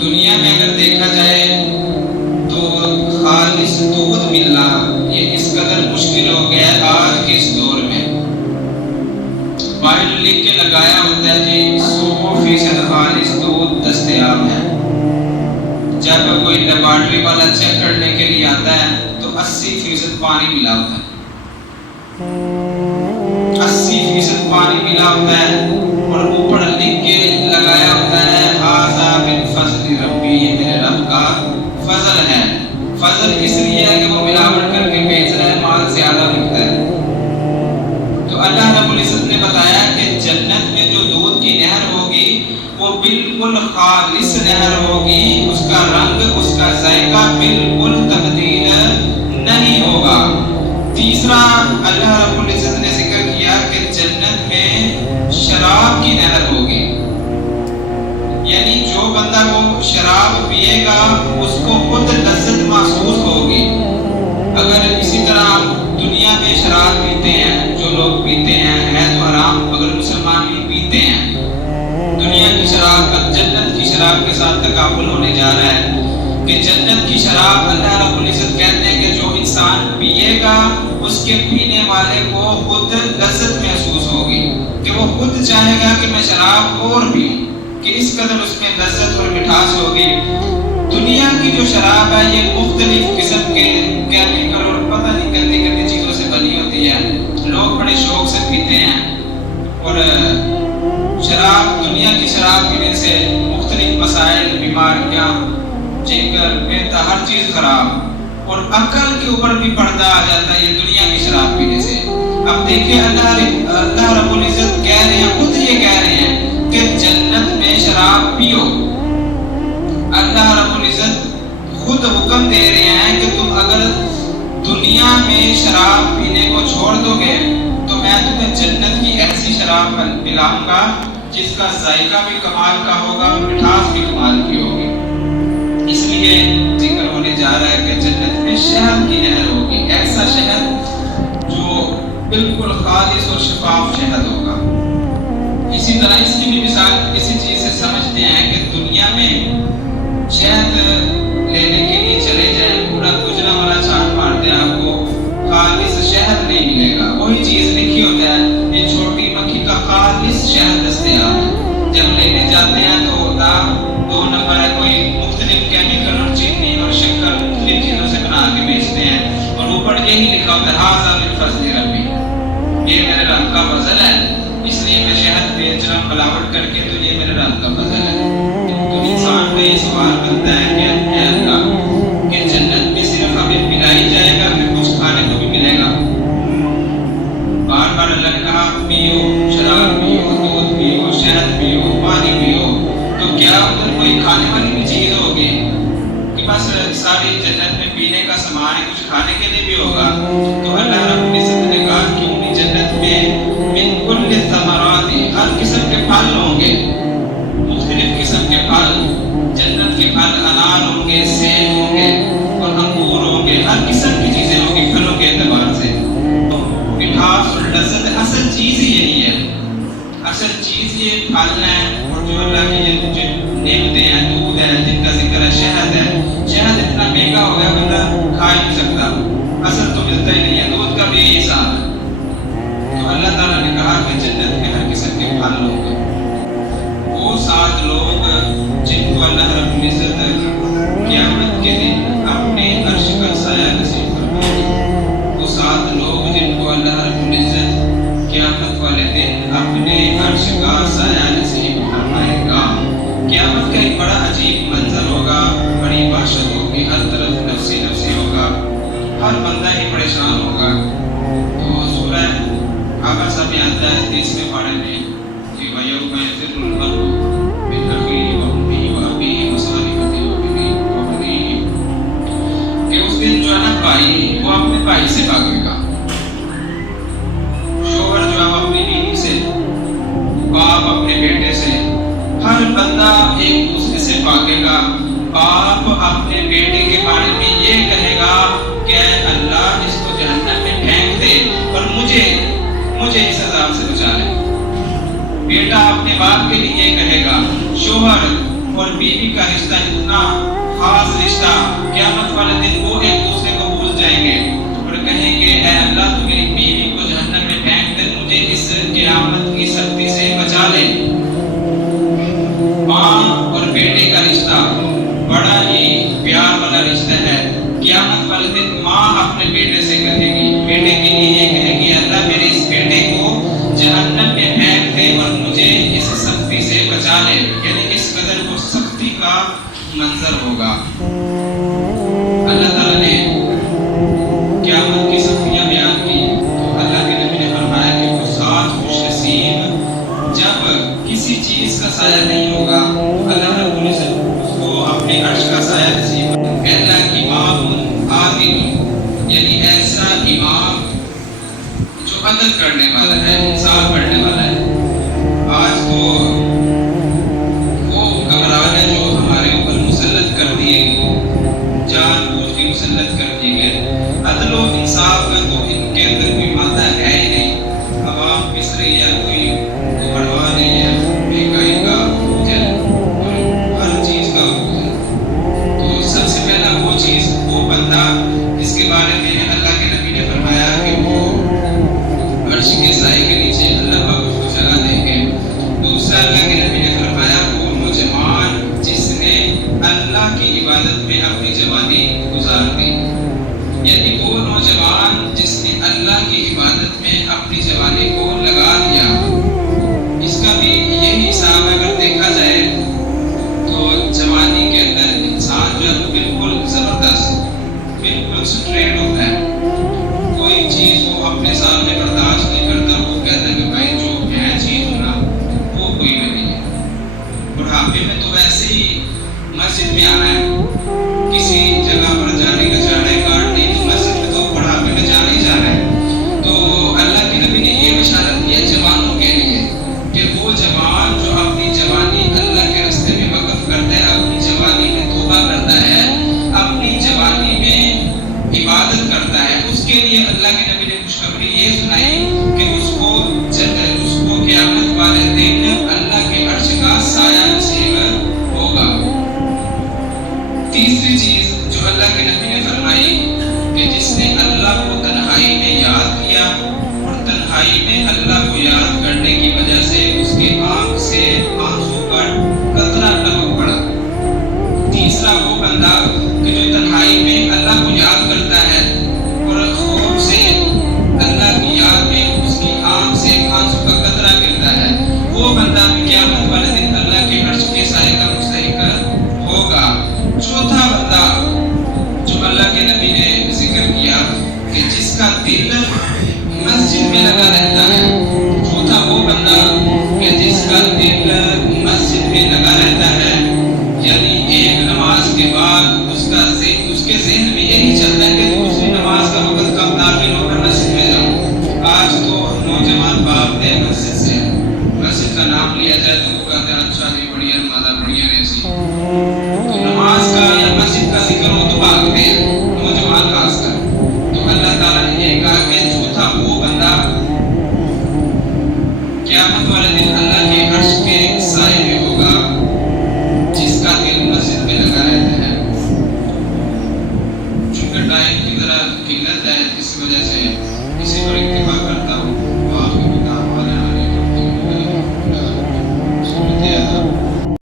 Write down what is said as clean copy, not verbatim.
دنیا میں اگر دیکھا جائے تو خالص دودھ ملنا یہ اس قدر مشکل ہو گیا ہے آج کے اس دور میں۔ باہر لکھ کے لگایا ہوتا ہے جی 100% خالص دودھ دستیاب ہے۔ جب کوئی لیبارٹری والا چیک کرنے کے لیے آتا ہے تو 80% پانی ملا ہوتا ہے، 80% پانی ملا ہوتا ہے، اور اوپر لکھ کے لگایا ہوتا ہے ھذا من فضل ربی، یہ میرے رب کا فضل ہے۔ فضل اس لیے ہے کہ وہ ملاوٹ کر کے بیچ رہا ہے، مال زیادہ ملتا ہے۔ تو اللہ رب العزت نے بتایا کہ جنت میں جو دودھ کی نہر ہوگی وہ بالکل خالص نہر ہوگی، اس کا رنگ اس کا ذائقہ بالکل تبدیل نہیں ہوگا۔ تیسرا اللہ رب العزت نے ذکر کیا کہ جنت میں شراب کی نہر ہوگی، یعنی جو بندہ وہ شراب پیے گا اس کو خود لذت محسوس ہوگی۔ اگر اسی طرح دنیا میں شراب پیتے ہیں جو لوگ پیتے ہیں ہے تو حرام، مگر مسلمان بھی پیتے ہیں۔ دنیا کی شراب کا جنت کی شراب کے ساتھ تقابل ہونے جا رہا ہے کہ جنت کی شراب اللہ رب العزت کہتے ہیں کہ جو انسان پیے گا اس کے پینے والے کو خود لذت محسوس ہوگی، کہ وہ خود چاہے گا کہ میں شراب اور پیوں، کہ اس قدر اس میں لذت اور مٹھاس ہوگی۔ دنیا کی جو شراب ہے یہ مختلف قسم کے کیمیکل اور پتہ نہیں گندی گندی چیزوں سے بنی ہوتی ہے، لوگ بڑے شوق سے پیتے ہیں، اور شراب دنیا کی شراب کی وجہ سے مختلف مسائل، بیماریاں، جگر، پیتا، ہر چیز خراب، اور عقل کے اوپر بھی پردہ آ جاتا ہے یہ دنیا کی شراب پینے سے۔ اب دیکھیں اللہ رب العزت کہہ رہے ہیں، خود یہ کہہ رہے ہیں کہ جنت میں شراب پیو۔ اللہ رب العزت خود حکم دے رہے ہیں کہ تم اگر دنیا میں شراب پینے کو چھوڑ دو گے تو میں تمہیں جنت کی ایسی شراب پلاؤں گا جس کا ذائقہ بھی کمال کا ہوگا اور مٹھاس بھی کمال کی ہوگی۔ اس لیے ذکر ہونے جا رہا ہے کہ جنت میں شہد کی نہر ہوگی، ایسا شہد جو بالکل خالص اور شفاف شہد ہوگا۔ اسی طرح اس کی بھی مثال کسی چیز سے سمجھتے ہیں کہ دنیا میں شہد لینے کے لیے چلے جائیں، پورا گجرا والا چھان مار دیں، آپ کو خالص شہد نہیں ملے گا۔ وہی چیز لکھی ہوتا ہے یہ چھوٹی مکھی کا خالص شہد دستیاب ہے۔ جب لینے جاتے ہیں تو 2 نمبر ہے، کوئی مختلف کیمیکل اور چینی اور شکر مختلف چیزوں سے بنا کے بیچتے ہیں، اور اوپر یہی لکھا ہوتا ہے ھذا من فضل ربی، یہ میرے رب کا فضل ہے، اس لیے میں شہد بیچ رہا ہوں ملاوٹ کر کے، تو یہ میرے رب کا فضل ہے۔ تو انسان کو یہ سوال بنتا ہے کہ اے اللہ کہ جنت میں صرف ہمیں پلائی جائے گا کہ کچھ کھانے کو بھی ملے گا؟ بار بار اللہ نے کہا پیو، شراب پیو، دودھ پیو، شہد پیو، پانی پیو، تو کیا ادھر کوئی کھانے والی بھی چیز ہوگی کہ بس ساری جنت میں پینے کا سامان ہے، کچھ کھانے کے لیے بھی ہوگا؟ تو اللہ رب العزت نے کہا کیوں نہیں، جنت میں من کل الثمرات، ہر قسم کے پھل ہوں گے، مختلف قسم کے پھل، جنت کے پھل، انار ہوں گے، سیب ہوں گے اور انگور ہوں گے، ہر قسم کی چیزیں ہوں گی پھلوں کے اعتبار سے۔ مٹھاس اور لذت اصل چیز ہی یہی ہے، اصل چیز یہ پھل ہے، اور جو اللہ کی یہ نعمتیں ہیں، دودھ ہے جن کا ذکر ہے، شہد ہے، شہد اتنا مہنگا ہو گیا بندہ کھا ہی نہیں سکتا، اصل تو ملتا ہی نہیں ہے، دودھ کا بھی یہی حساب ہے۔ تو اللہ تعالیٰ نے کہا کہ جنت میں ہر قسم کے پھل ہوں گے۔ وہ 7 لوگ جن کو اللہ رب العزت قیامت کے دن اپنے عرش کا سایہ نصیب فرمائے گا، وہ 7 لوگ جن کو اللہ رب العزت قیامت والے دن اپنے عرش کا سایہ نصیب فرمائے گا۔ قیامت کا ایک بڑا عجیب منظر ہوگا، بڑی وحشت ہوگی، ہر طرف نفسی نفسی ہوگا، ہر بندہ ہی پریشان ہوگا۔ تو سورہ عبس میں آتا ہے 30ویں پارے میں کہ وَيَوْمَ يَفِرُّ الْمَرْءُ مِنْ أَخِيهِ وَأُمِّهِ وَأَبِيهِ وَصَاحِبَتِهِ وَبَنِيهِ، کہ اس دن جو ہے نا بھائی وہ اپنے بھائی سے بھاگے گا، شوہر جو ہے وہ اپنی بیوی سے، باپ اپنے بیٹے سے، ہر بندہ ایک دوسرے سے بھاگے گا۔ باپ اپنے بیٹے کے بارے میں یہ کہے گا کہ اللہ اس کو جہنم میں پھینک دے اور مجھے اس عذاب سے بچا لے۔ بیٹا اپنے باپ کے لیے یہ کہے گا، شوہر اور بیوی کا رشتہ اتنا خاص رشتہ، قیامت والے دن وہ ایک دوسرے کو بھول جائیں گے اور کہیں گے اے اللہ تو میری بیوی کو جہنم میں پھینک دے، مجھے اس قیامت کی سختی سے بچا لے۔ ماں اور بیٹے کا رشتہ بڑا ہی پیار والا رشتہ ہے۔ قیامت والے دن ماں اپنے بیٹے سے کہے گی، بیٹے کے لیے یہ کہے گی اللہ میرے اس بیٹے کو جہنم میں پھینک دے اور مجھے اس سختی سے بچا لے، یعنی اس قدر وہ سختی کا منظر ہوگا۔ اللہ تعالیٰ نے قیامت کی سختیاں بیان کی تو اللہ کے نبی نے فرمایا کہ وہ 7 خوش نصیب جب کسی چیز کا سایہ نہیں ہوگا اللہ رب العزت اس کو اپنے عرش کا سایہ نصیب کہتا ہے امام عادل، یعنی ایسا امام جو عدل کرنے والا ہے، انصاف کرنے والا ہے۔ آج تو وہ حکمران ہے جو ہمارے اوپر مسلط کر دیے گئے، جان بوجھ کے مسلط کر دیے گئے۔ عدل و انصاف کا تو ان کے اندر کوئی مادہ ہے ہی نہیں، عوام پس رہی ہے، کوئی پرواہ نہیں ہے، مہنگائی کا عروج ہے اور ہر چیز کا عروج ہے۔ تو سب سے پہلا وہ چیز، وہ بندہ جس کے بارے میں اللہ کے نبی نے فرمایا کہ وہ عرش کے سائے کے نیچے اللہ پاک اس کو جگہ دیں گے۔ دوسرا اللہ کے نبی نے فرمایا وہ نوجوان جس نے اللہ کی عبادت میں اپنی جوانی گزار دی، یعنی وہ نوجوان جس نے اللہ کی عبادت میں اپنی جوانی کو لگا دیا۔ اس کا بھی یہی حساب اگر دیکھا جائے تو جوانی کے اندر انسان جو ہے بالکل زبردست، بالکل سٹریٹ ہوتا ہے، کوئی چیز وہ اپنے سامنے برداشت نہیں کرتا، وہ کہتا ہے کہ بھائی جو میں چیز ہوں نا وہ کوئی نہیں ہے۔ بڑھاپے میں تو ویسے ہی مسجد میں آنا ہے، کسی جگہ پر جانے کا چاہ رہا ہے کارڈ نہیں، تو مسجد میں تو بڑھاپے میں جانا ہی جانا ہے۔ تو اللہ کے نبی نے یہ بشارت دی ہے جوانوں کے لیے کہ وہ جوان جو اپنی جوانی اللہ کے راستے میں وقف کرتا ہے، اپنی جوانی میں توبہ کرتا ہے، اپنی جوانی میں عبادت کرتا ہے، اس کے لیے اللہ کے نبی نے خوشخبری یہ سنائی کہ اس کو قیامت والے دن اللہ کے عرش کا سایہ نصیب ہوگا۔ تیسری چیز جو اللہ کے نبی نے فرمائی کہ جس نے اللہ کو تنہائی میں یاد کیا اور تنہائی میں اللہ کو یاد کرنے کی وجہ سے اس کے آنکھ سے آنسو کا قطرہ ٹپک پڑا۔ تیسرا وہ بندہ کہ جو تنہائی میں اللہ کو یاد کرتا ہے اور خوف سے اللہ کی یاد میں اس کی آنکھ سے آنسو کا قطرہ گرتا ہے، وہ بندہ قیامت والے دن اللہ کے عرش کے سائے کا مستحق ہوگا۔ چوتھا بندہ جو اللہ کے نبی نے ذکر کیا کہ جس کا دل مسجد میں لگا رہتا ہے، چوتھا وہ بندہ کہ جس کا دل مسجد میں لگا رہتا ہے، یعنی ایک نماز کے بعد اس کے ذہن میں یہی چلتا ہے کہ دوسری نماز کا وقت کب داخل ہو کر مسجد میں جاؤں۔ آج تو نوجوان بھاگتے ہیں مسجد سے، مسجد کا نام لیا جائے تو وہ کہتے ہیں اچھا جی بڑھیا نمازاں بڑھیا نے سی، تو نماز کا یا مسجد کا ذکر ہو